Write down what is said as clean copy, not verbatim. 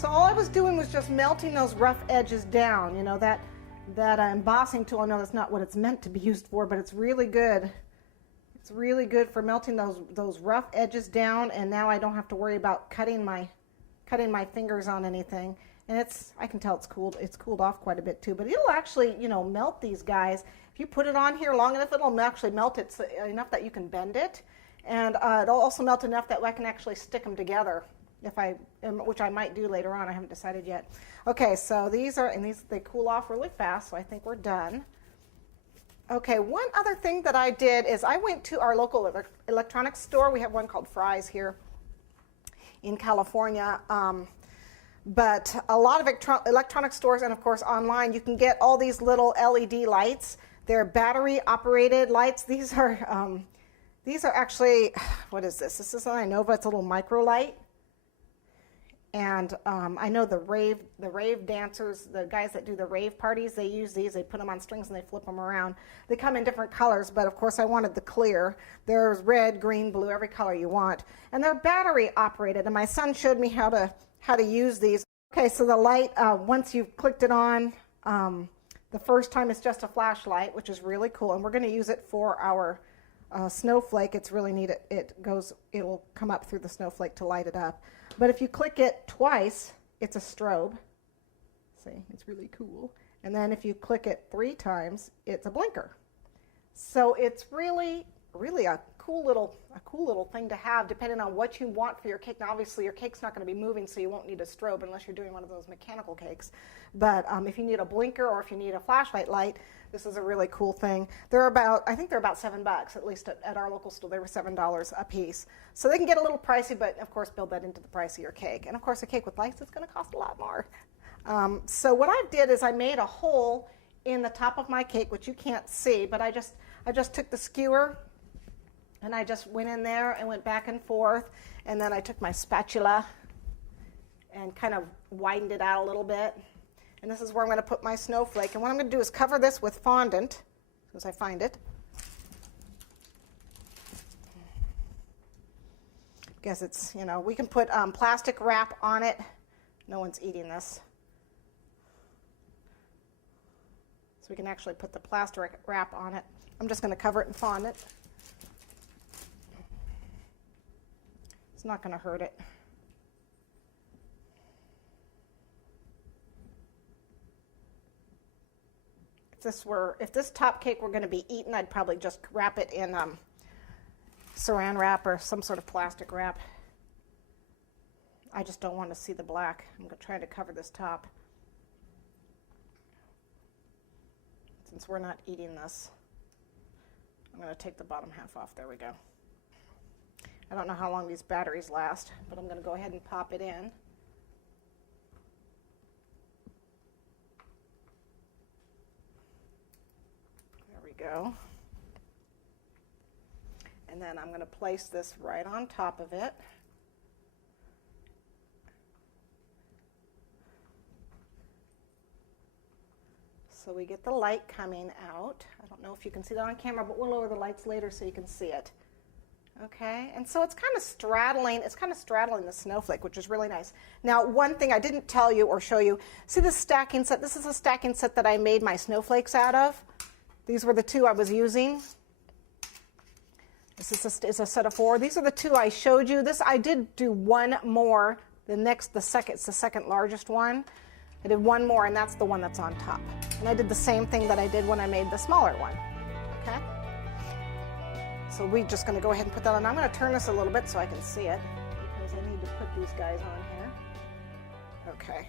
So all I was doing was just melting those rough edges down. You know, that embossing tool, I know that's not what it's meant to be used for, but it's really good. It's really good for melting those rough edges down, and now I don't have to worry about cutting my fingers on anything. And I can tell it's cooled off quite a bit too, but it'll actually, you know, melt these guys. If you put it on here long enough, it'll actually melt it enough that you can bend it, and it'll also melt enough that I can actually stick them together, which I might do later on. I haven't decided yet. Okay, so they cool off really fast, so I think we're done. Okay, one other thing that I did is I went to our local electronics store. We have one called Fry's here in California. But a lot of electronic stores, and of course online, you can get all these little LED lights. They're battery operated lights. These are actually, what is this? This is an Inova. It's a little micro light. And I know the rave dancers, the guys that do the rave parties, they use these. They put them on strings and they flip them around. They come in different colors, but of course I wanted the clear. There's red, green, blue, every color you want. And they're battery operated, and my son showed me how to use these. Okay, so the light, once you've clicked it on, the first time it's just a flashlight, which is really cool, and we're going to use it for our snowflake. It's really neat. It'll come up through the snowflake to light it up. But if you click it twice, it's a strobe. See, it's really cool. And then if you click it 3 times, it's a blinker. So it's really a cool little thing to have, depending on what you want for your cake. Now, obviously, your cake's not going to be moving, so you won't need a strobe unless you're doing one of those mechanical cakes. But if you need a blinker or if you need a flashlight light, this is a really cool thing. I think they're about $7, at least at our local store. They were $7 a piece. So they can get a little pricey, but of course, build that into the price of your cake. And of course, a cake with lights is going to cost a lot more. So what I did is I made a hole in the top of my cake, which you can't see, but I just took the skewer and I just went in there and went back and forth, and then I took my spatula and kind of widened it out a little bit. And this is where I'm going to put my snowflake. And what I'm going to do is cover this with fondant, as soon as I find it. Because it's, you know, we can put plastic wrap on it. No one's eating this. So we can actually put the plastic wrap on it. I'm just going to cover it in fondant. It's not going to hurt it. If this top cake were going to be eaten, I'd probably just wrap it in saran wrap or some sort of plastic wrap. I just don't want to see the black. I'm trying to cover this top. Since we're not eating this, I'm going to take the bottom half off. There we go. I don't know how long these batteries last, but I'm going to go ahead and pop it in. There we go. And then I'm going to place this right on top of it. So we get the light coming out. I don't know if you can see that on camera, but we'll lower the lights later so you can see it. Okay, and so it's kind of straddling the snowflake, which is really nice. Now, one thing I didn't tell you or show you, see this stacking set? This is a stacking set that I made my snowflakes out of. These were the 2 I was using. This is a set of 4. These are the 2 I showed you. This I did do one more. It's the second largest one. I did one more, and that's the one that's on top. And I did the same thing that I did when I made the smaller one. Okay? So we're just going to go ahead and put that on. I'm going to turn this a little bit so I can see it, because I need to put these guys on here. Okay.